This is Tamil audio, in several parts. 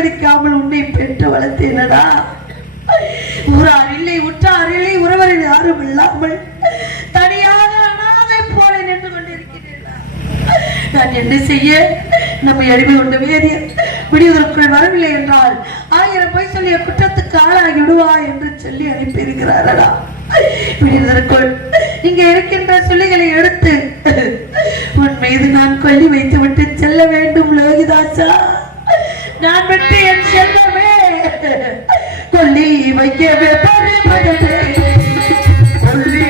காதலிக்காமல் உன்னை பெற்று வளர்த்தேனடா. ஊரார் இல்லை, உற்றார் இல்லை, உறவரில் யாரும் இல்லாமல் தனியாக அனாதை போல நின்று கொண்டிருக்கிறேன். நான் என்ன செய்ய? நம்மை அறிவு கொண்ட வேதியர் விடுவதற்குள் வரவில்லை என்றால் 1000 பொய் சொல்லிய குற்றத்துக்கு ஆளாகி விடுவா என்று சொல்லி அனுப்பியிருக்கிறாரடா. விடுவதற்குள் இங்கே இருக்கின்ற சொல்லிகளை எடுத்து உன் மீது நான் கொல்லி வைத்து விட்டு செல்ல வேண்டும். லோகிதாசா, நான் விட்டு என் செல்லமே கொல்லி வைக்கவே பருவதே கொல்லி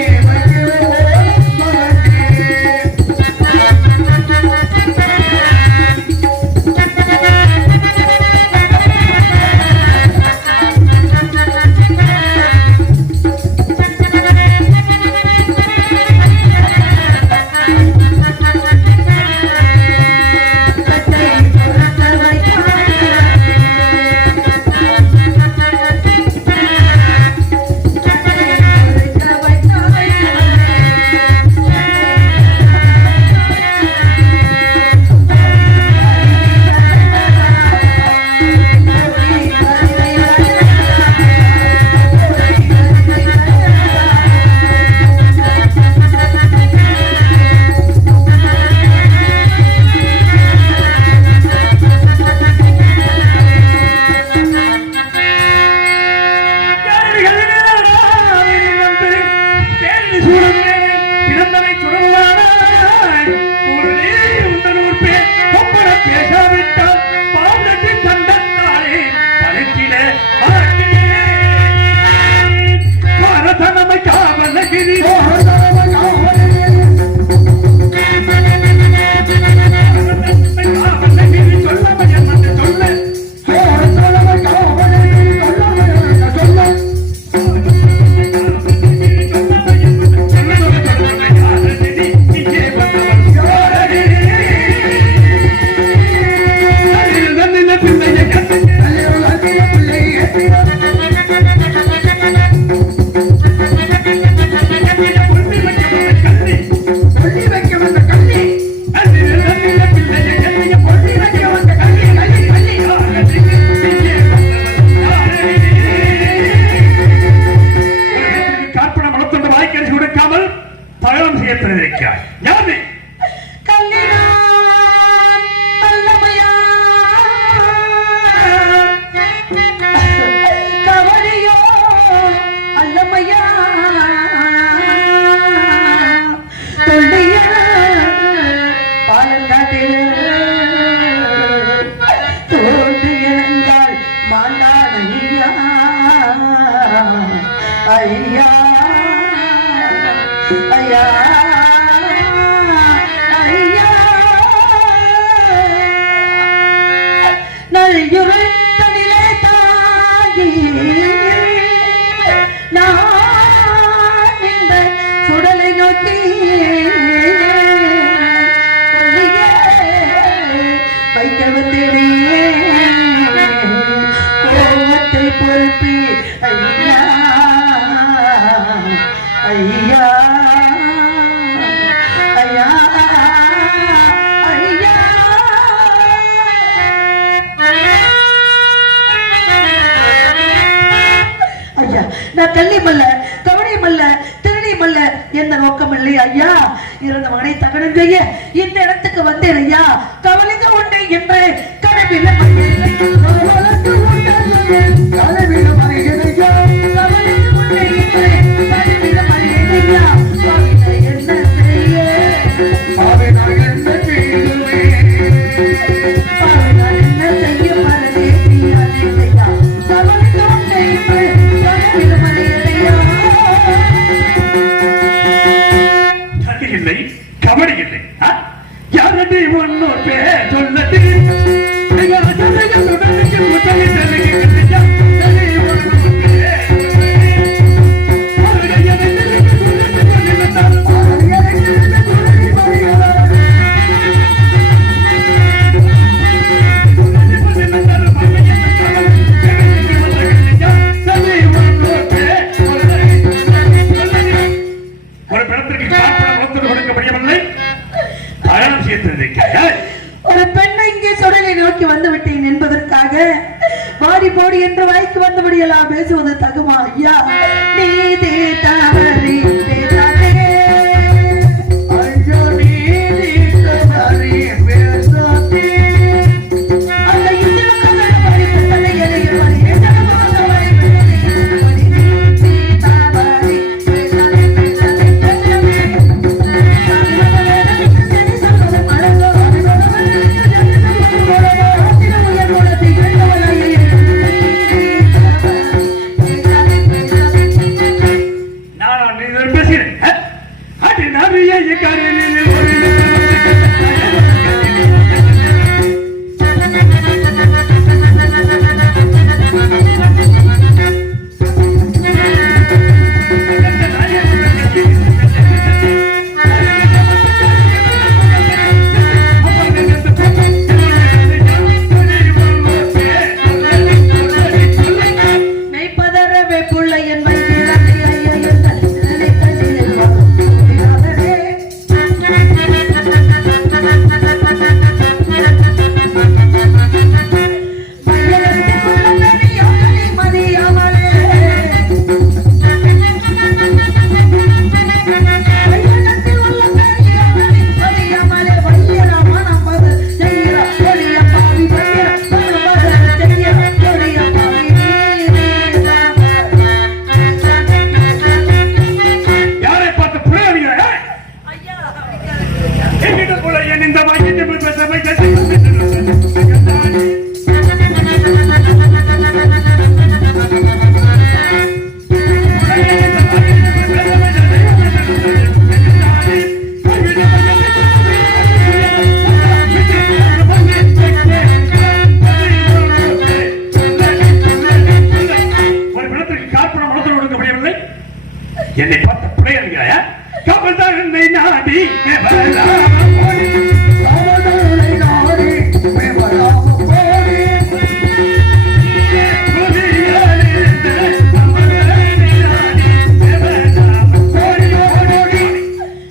கல்லியமல்ல, கவனியமல்ல, திருணியமல்ல, எந்த நோக்கம் இல்லை ஐயா. இறந்த மகனை தகனம் செய்ய இந்த இடத்துக்கு வந்தேன் ஐயா. கவலைங்க உண்டு என்று கனவில ஒரு பெண்ணை இங்கே சுடலை நோக்கி வந்து விட்டேன் என்பதற்காக வாடி போடி என்று வாய்க்கு வந்தபடியெல்லாம் பேசுவது தகுமா ஐயா? நீதி தவறி என்னை பார்த்த புடையல்கிறாயா? கபல்தான் என்னை நாடி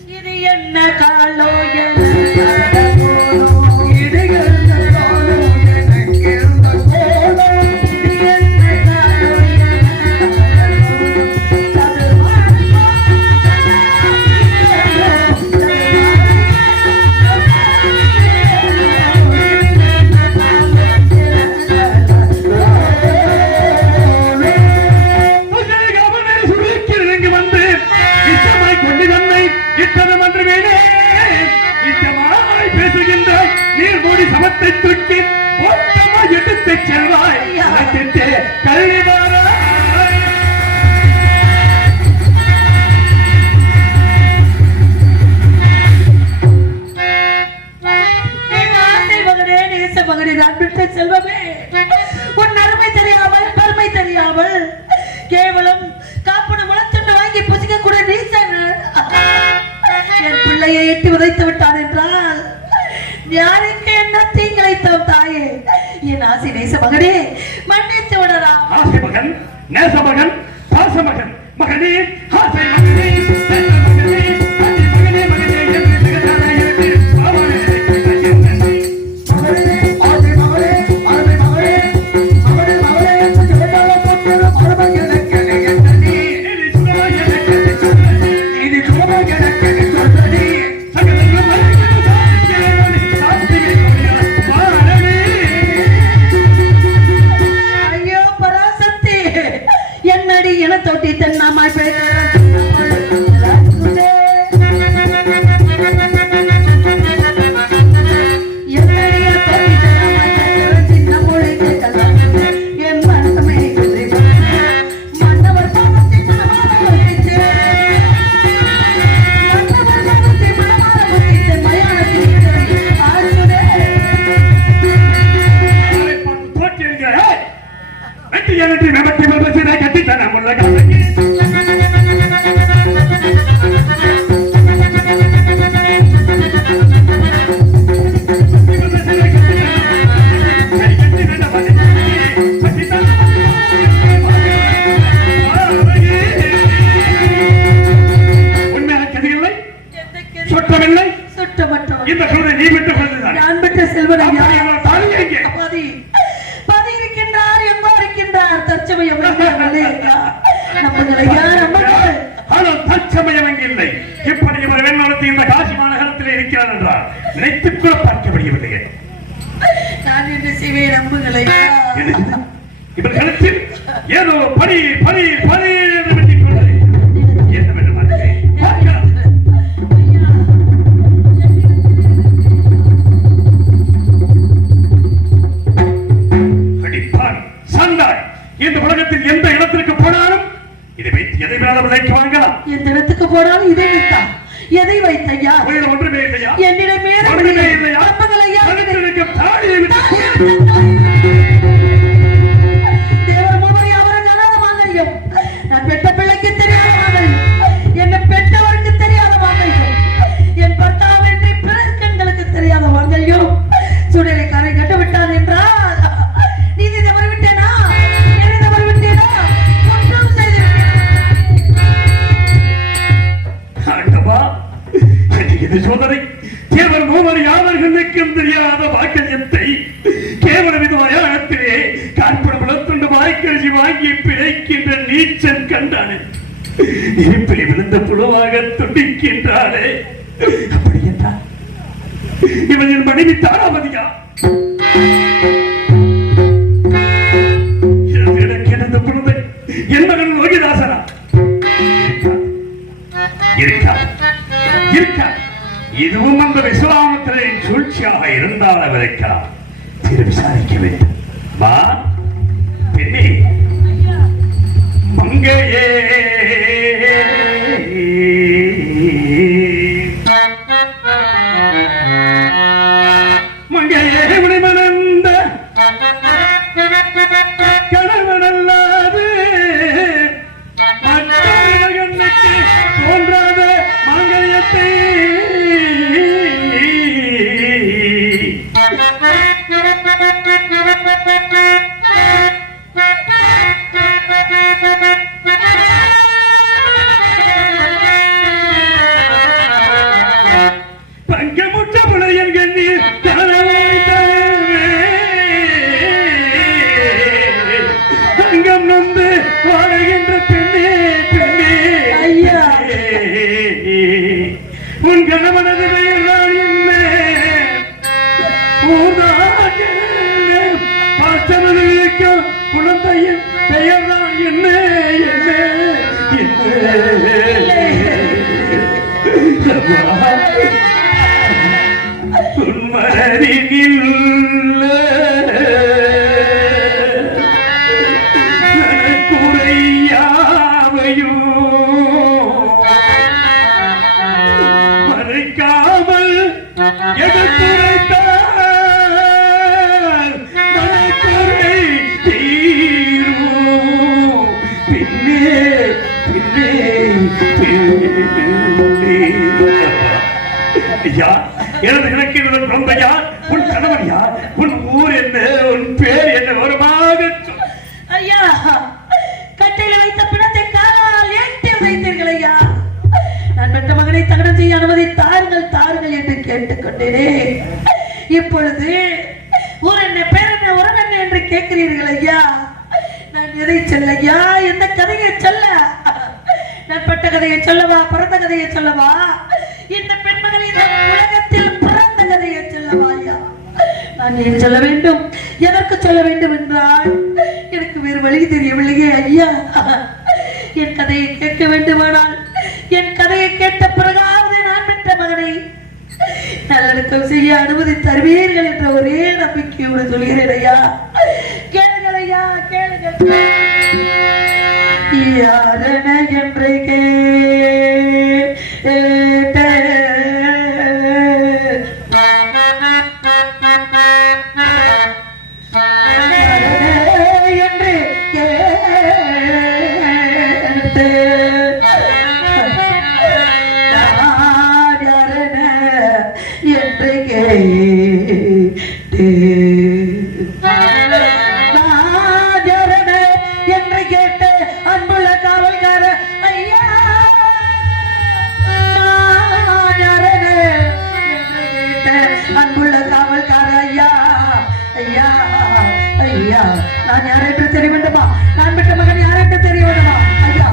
இது என்ன காலோ சமத்தை தூக்கி ஓட்டமா எடுத்து செல்வாய் கல்விவாரா. செல்வமே, உன் அருமை தெரியாமல் பெருமை தெரியாமல் கேவலம் காப்பன முளத்துண்டு வாங்கி புசிக்க கூட நீசன் என் பிள்ளையை எட்டி உதைத்து விட்டான் என்றால் யாருக்கு என்ன தீங்கிழைத்தோம் தாயே? என் ஆசை நேச மகனே, மன்னித்து விடறா. ஆசை மகன், நேச மகன், பாச மகன், மகனே, ஆசை மகனே, நேச மகனே, ஆசை மகனே, மகனே என்று ஜெகதான எழுதி பாவானை தொட்டி தென்னாமாய் செல்வன் இருக்கின்றார் எங்கோ நம்புங்கள் ஐயா, நம்புங்கள். ஆனால் தற்சமயம் அங்கு இல்லை. இப்படி இவர் வெண்மனத்தை இந்த காசி மாநகரத்தில் இருக்கிறார் என்றால் நினைத்துக் கூட பார்க்க முடியவில்லையே. நான் என்ன செய்வேன், நம்புங்கள் ஐயா. இவர்களிடத்தில் ஏதோ பணி பணி பணி என்று வெட்டிக் கொண்டது என்னவென்று பார்க்கலாம். அடிப்பான் சண்டாய், இந்த உலகத்தில் எந்த இடத்திற்கு போனாலும் இதை வைத்து எதை வேணாலும் விலைக்கு வாங்கலாம். எந்த இடத்துக்கு போனாலும் இதை வைத்தா, எதை வைத்தையா? ஒன்றுமே இல்லையா? என்னிடம் ஒன்றுமே இல்லையா? தாடியை விட்டு தேவர் மூவரை அவரை ஜனாத மாங்கல்யம், நான் பெற்ற பிள்ளைக்கு தெரியாத மாங்கல்யம், என்னை பெற்றவருக்கு தெரியாத மாங்கல்யம், என் பர்த்தாவென்றே பிறர் கண்களுக்கு தெரியாத மாங்கல்யம், சுடலை கரை கட்டு விட்டான் என்றால் நீதி தவறிவிட்டேனா? என்னை தவறிவிட்டேனா? குற்றம் செய்து விட்டேன். சோதனை தேவர் மூவர் யாவர்களுக்கும் தெரியாத வாக்கியத்தை கேவல விதமாயத்திலே காற்படம் விளத்துண்டு வாய்க்கரிசி வாங்கி பிழைக்கின்ற நீச்சல் கண்டானே, இருப்பில் விழுந்த புழுவாக துடிக்கின்றானே. அப்படி என்றால் இவன் என் மனைவி தாராமதியா? எனக்கு குழந்தை என் மகன் லோகிதாசனா? இருக்கா இருக்கா? இதுவும் அந்த விஸ்வாமித்திரரின் சூழ்ச்சியாக இருந்தால் அவருக்கலாம் திரு விசாரிக்க வேண்டும். வா பெண்ணே, மங்கையே மங்கையே உடைமணந்த கணவனல்லாது மற்றவர்களுக்கு தோன்றாத மாங்கல்யத்தை பங்கமுற்ற புலையன் கண்ணீர் தங்கம் நொந்து வாழுகின்ற பெண்ணே பெண்ணே ஐயா, உன் கணவனது பெயர் நான் என்ன பார்த்தனது இருக்கும் குழந்தையின் பெயர் நான் என்ன என்ன உன்மரனில் மறைக்காமல் எடுத்துரைத்தால் மனக்குறை தீரும். பின்னே பின்னே ஐயா, எனது கிழக்கில் குழந்தை யார்? உன் கணவன் யார்? உன் ஊர் என்ன? உன் பேர் என்ன? வருமாக ஐயா, கட்டையில வைத்த பிணத்தை காலால் ஏற்றி வைத்தீர்கள் ஐயா. நான் பெற்ற மகனை தகனம் செய்ய அனுமதி தாருங்கள் தாருங்கள் என்று கேட்டுக்கொண்டேனே. இப்பொழுது ஊர் என்ன பேர் என்ன உறவு என்ன என்று கேட்கிறீர்கள் ஐயா. நான் எதை சொல்ல ஐயா? எந்த கதையை சொல்ல? நான் பட்ட கதையை சொல்லவா? பிறந்த கதையை சொல்லவா? இந்த பெண்மகள் இந்த உலகத்தில் பிறந்த கதையை சொல்லவா ஐயா? நான் ஏன் சொல்ல வேண்டும்? எதற்கு சொல்ல வேண்டும் என்றால் எனக்கு வேறு வழி தெரியவில்லையே ஐயா. என் கதையை கேட்க வேண்டுமானால் என் கதையை கேட்ட பிறகாவது நான் பெற்ற மகனை நல்லடக்கம் செய்ய அனுமதி தருவீர்கள் என்ற ஒரே நம்பிக்கையோடு சொல்கிறேன் ஐயா. கேளுங்கள் ஐயா, கேளுங்கள். யாரென என்று நான் யார் என்று தெரிய வேண்டுமா? நான் பெற்ற மகன் யார் என்று தெரிய வேண்டுமா ஐயா?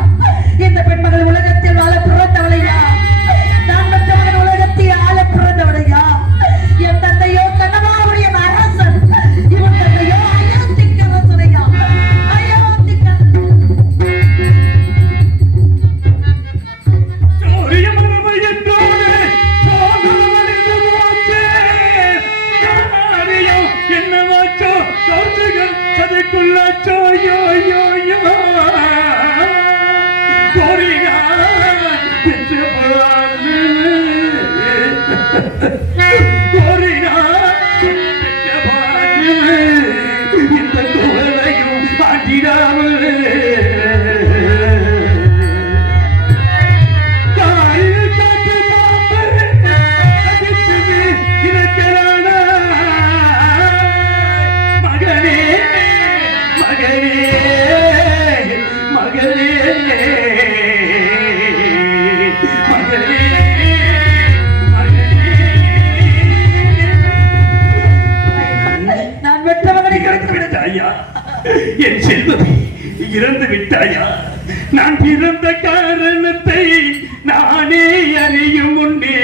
ஒரு நாள் இந்த குவளையும் பாட்டிடாமல் என் செல்வமே இறந்து விட்டாயா? நான் பிறந்த காரணத்தை நானே அறியும் முன்னே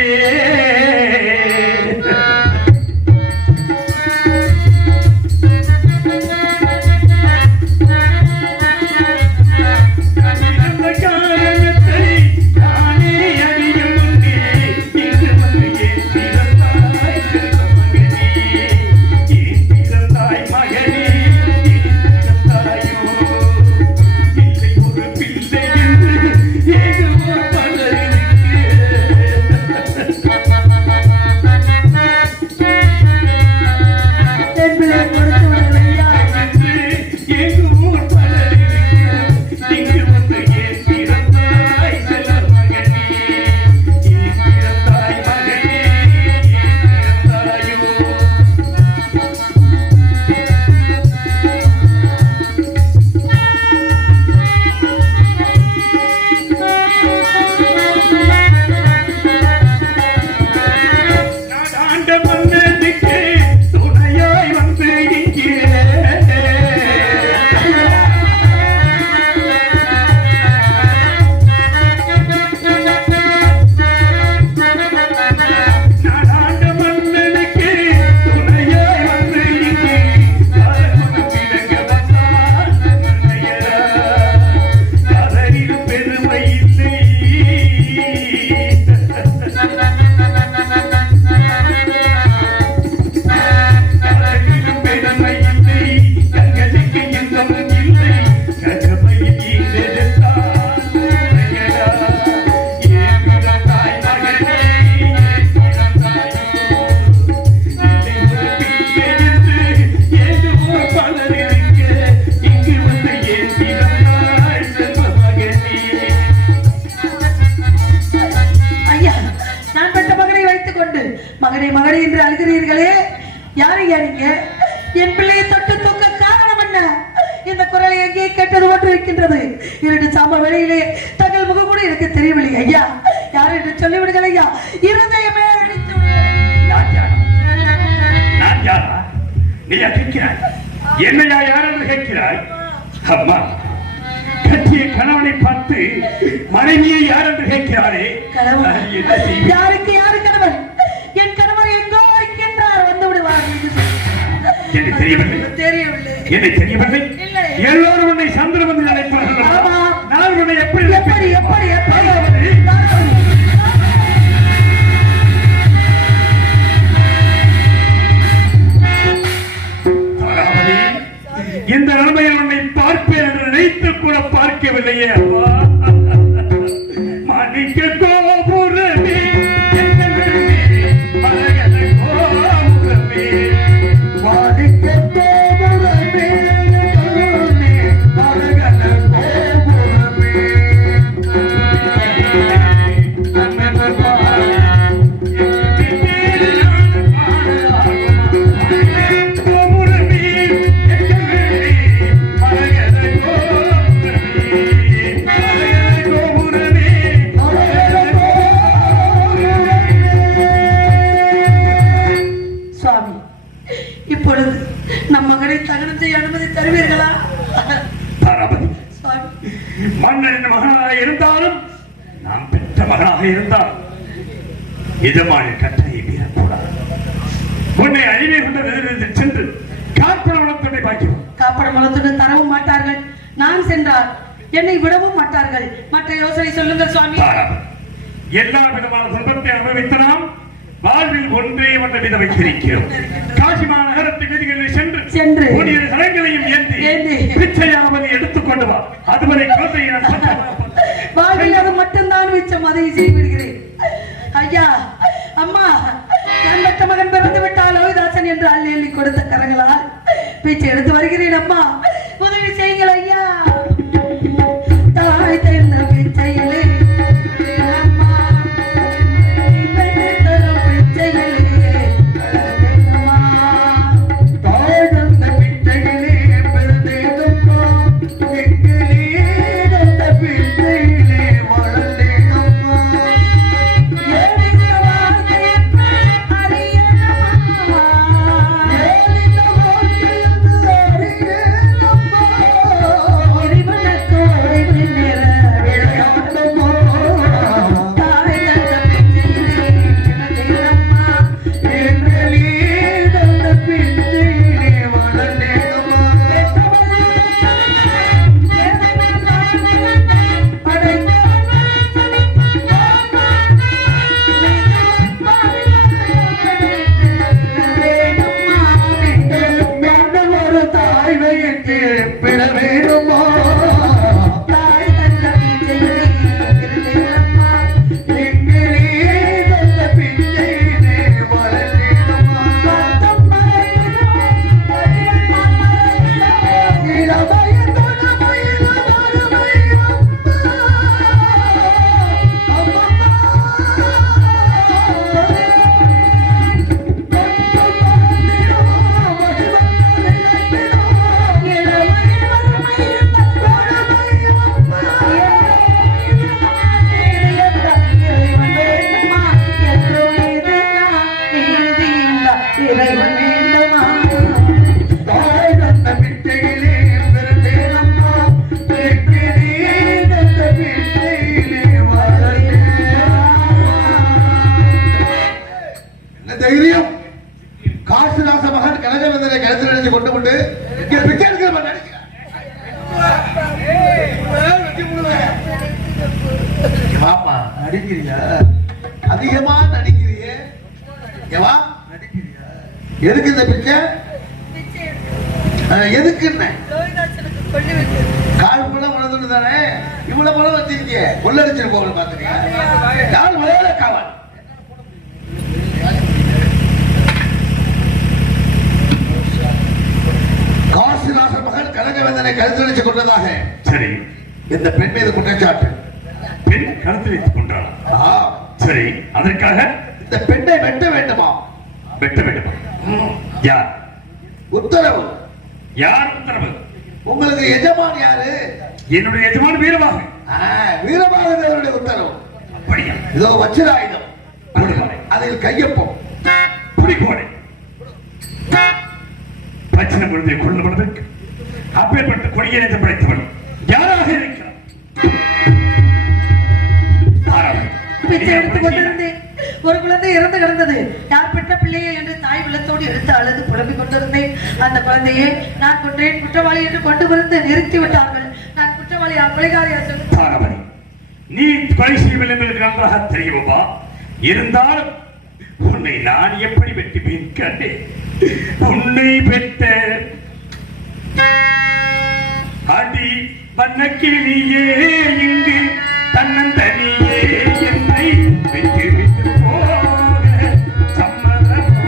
மகனே என்று அழுகிறீர்களே, யாரு நீங்க? என் பிள்ளையை தொட்டு தூக்க காரணம் என்ன? இந்த குரலை எங்கே கேட்டது ஒன்று இருக்கின்றது. இரண்டு சாம வேளையிலே தங்கள் முகம் கூட எனக்கு தெரியவில்லை ஐயா. யார் என்று சொல்லிவிடுங்கள் ஐயா. இருதயமே அடித்து என்னையா யார் என்று கேட்கிறாய்? அம்மா, கட்டிய கணவனை பார்த்து மனைவியை யார் என்று கேட்கிறாரே. யாருக்கு யாரு கணவன்? என் கணவர் எங்கோ இருக்கின்றார், வந்து விடுவார். என்னை தெரியவில்லை. என்னை தெரியவில்லை. எல்லோரும் உன்னை சந்திர வந்து நினைப்பார்கள். நான் உன்னை எப்படி எப்படி எப்படி எப்படி இந்த நிலைமையில் உன்னை பார்ப்பேன் என்று நினைத்து கூட பார்க்கவில்லையே. மாணிக்க கோபுரமே, மரகத கோபுரமே, மாணிக்க கோபுரமே, மரகத கோபுரமே, இப்பொழுது நம் மகனை தகனத்தை அனுமதி தருவீர்களா? மன்னனின் மகனாக இருந்தாலும் நாம் பெற்ற மகனாக இருந்தால் எஜமான கட்டளை மீறக்கூடாது. உன்னை அழிவே கொண்ட சென்று காப்பட மலத்துடை பாய்க்கிறோம். காப்பட மலத்துடன் தரவும் மாட்டார்கள். நான் சென்றால் என்னை விடவும் மாட்டார்கள். மற்ற யோசனை சொல்லுங்கள் சுவாமி. எல்லா விதமான துன்பத்தை அனுபவித்த நாம் வாழ்வில் ஒன்றே ஒன்றை வித வைத்திருக்கிறோம். காசி மாநகரத்து வீதிகளில் சென்று புதிய சடங்களையும் ஏந்தி பிச்சையாவது எடுத்துக்கொண்டு வா. அதுவரை குழந்தையை வாழ்வில் அது மட்டும்தான் மிச்சம். அதை செய்து விடுகிறேன் ஐயா. அம்மா, பிச்சை எடுத்து வருகிறேன் அம்மா, உதவி செய்யுங்கள் ஐயா. தாய் தந்த பிச்சையிலே அம்மா, தரும் பிச்சையிலே அம்மா, தாய் தந்த பிச்சையிலே பிறந்தேனம்மா, எங்கிலே தந்த பிச்சையிலே வளர்ந்தேனம்மா. ஏழைங்க வாழ்க்கையென்று அறியேனம்மா, ஏழின வாழ்க்கையென்று அறியேனம்மா. இறைவனுக்கு ஓய்வு நேர விளையாடம்மா. தாய் தந்த பிச்சையிலே பிறந்தேனம்மா, எங்கிலே தந்த பிச்சையிலே வளர்ந்தேனம்மா. மீண்டும் ஒரு தாய் வயிற்று பிற வேணுமா? எங்கிலே தந்த பிச்சையிலே வளர்ந்தேனம்மா. இளமைய தொடுமையில மறுமை இறைவன் வேண்டுமா? தாய் தந்த பிச்சையிலே பிறந்தேனம்மா, எங்கிலே தந்த பிச்சையிலே வளர்ந்தேனம்மா. என்ன தைரியம்? காசிதாச மகன் கனகவேந்தனை கழுத்தில் அடிச்சு கொண்டு கொண்டு இங்கே பிச்சை எடுக்கிற மாதிரி நடிக்கிறார். வாப்பா, நடிக்கிறியா? அதிகமா நடிக்கிறியே. ஏவா நடிக்கிறியா? எதுக்கு இந்த பிச்சை? எதுக்கு என்ன கால் பழம் வளர்ந்துட்டு தானே இவ்வளவு பழம் வச்சிருக்கிய கொள்ளடிச்சிட்டு போகணும் பாத்துறியா? யார் மலையாள காவல் காசிதாசன் மகன் கனகவேந்தனை கழுத்தடிச்சு கொண்டதாக சரி, இந்த பெண் மீது குற்றச்சாட்டு. பெண் கழுத்து வைத்துக் கொண்டாள். ஆ, சரி, அதற்காக இந்த பெண்ணை வெட்ட வேண்டுமா? வெட்ட வேண்டுமா? யார் உத்தரவு. யார் உத்தரவு? உங்களுக்கு எஜமான் யாரு? என்னுடைய எஜமான் வீரமாக. வீரபாகதேவருடைய உத்தரவு. அப்படியா? இதோ வச்சிராயுதம், கொடுப்பாரை, அதில் கையொப்பம். புடிக்கோடை, பிரச்சனை பொழுதை கொள்ளுவதற்கு அப்பேற்பட்ட கொடியை நெஞ்சம் படைத்தவன் யாராக இருக்கிறான்? பிச்சை எடுத்துக் கொண்டிருந்தேன். ஒரு குழந்தை இறந்து கிடந்தது. யார் பெற்ற பிள்ளையை என்று தாய் உள்ளத்தோடு எடுத்து அழுது புலம்பிக் கொண்டிருந்தேன். அந்த குழந்தையை நான் கொன்றேன், குற்றவாளி என்று கொண்டு வந்து நிறுத்தி விட்டார்கள். நான் குற்றவாளியா கொலைகாரியா சொல்லி தாரவரி, நீ கொலை செய்யவில்லை என்பதற்கு நன்றாக தெரியுமா? இருந்தாலும் உன்னை நான் எப்படி வெட்டுவேன் கண்டேன். உன்னை பெற்ற அடி வண்ணக்கிளியே இங்கு தன்னந்தனியே என்னை விட்டு விட்டு போக சம்மதமோ,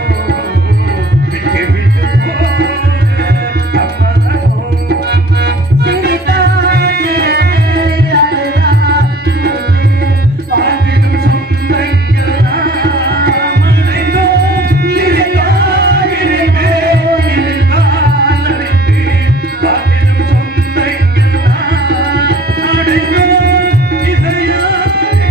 விட்டு விட்டு போக சம்மதமோ. பாட்டிலும் சொந்தங்கள் நாம் அடைந்தோம். இருந்தால் அடைந்தேன். பாட்டிலும் சொந்தங்கள் நாம் அடைந்தோம். இசையாய்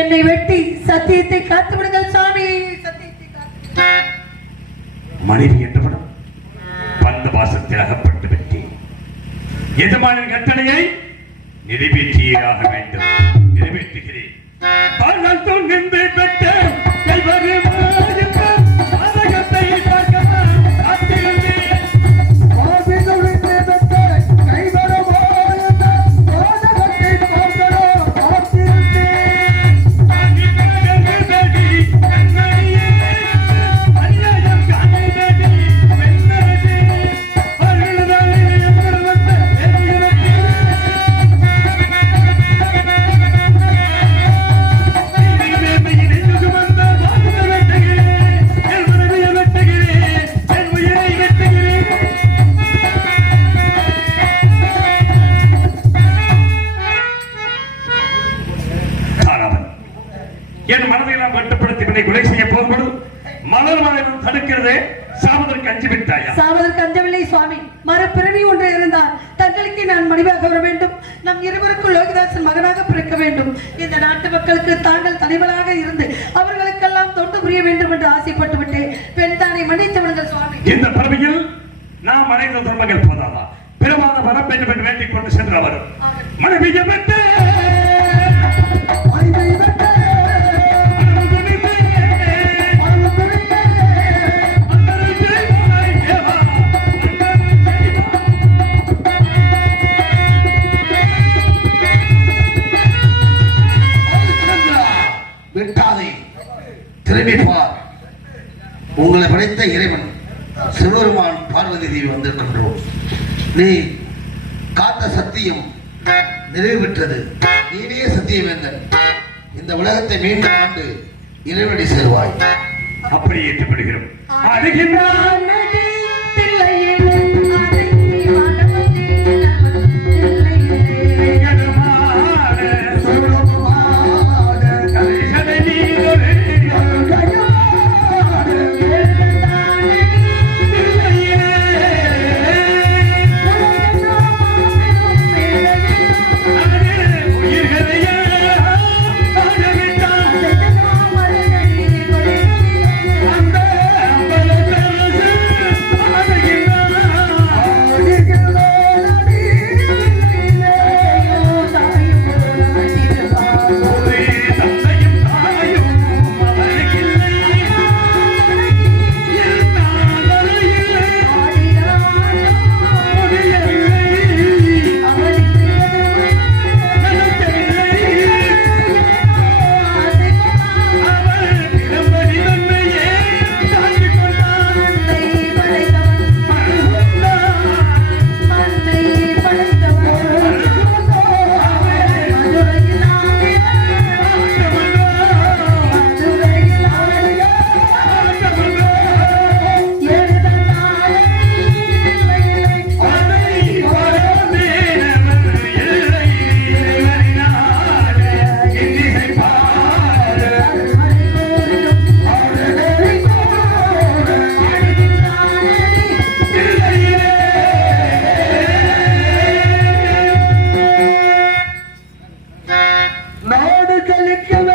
என்னை வெட்டி சத்தியத்தை காத்து விடுங்கள் சாமி. மனைவி என்றவனும் பந்த வாசத்தில் அகப்பட்டு விட்டேன். எஜமானின் கட்டளையை நிறைவேற்றியாக வேண்டும். நிறைவேற்றுகிறேன். என் மனதை நான் கட்டுப்படுத்தி என்னை கொலை செய்ய போகும்போது மலர் மலையில் தடுக்கிறதே சாவதற்கு அஞ்சு விட்டாயா? சாவதற்கு அஞ்சவில்லை சுவாமி. மறுபிறவி ஒன்று இருந்தால் தங்களுக்கு நான் மனைவியாக வர வேண்டும். நம் இருவருக்கும் லோகிதாசன் மகனாக பிறக்க வேண்டும். இந்த நாட்டு மக்களுக்கு தாங்கள் தலைவராக இருந்து அவர்களுக்கெல்லாம் தொண்டு புரிய வேண்டும் என்று ஆசைப்பட்டு விட்டேன். பெண் தானை மன்னித்து விடுங்கள் சுவாமி. இந்த பிறவியில் நாம் அடைந்த துன்பங்கள் போதாதா? பிறவாத வரம் வேண்டும் என்று வேண்டிக் கொண்டு சென்று அவர் மனைவியை பெற்று திரும்பி பார். உங்களை படைத்த இறைவன் சிவபெருமான் பார்வதி தேவி வந்திருக்கின்றோம். நீ காத்த சத்தியம் நிறைவு பெற்றது. நீனே சத்தியவேந்தன். இந்த உலகத்தை மீண்டும் ஆண்டு இறைவனை சேர்வாய். அப்படி ஏற்றுப்படுகிறோம். அழுகின்றான் நாடு கழிக்க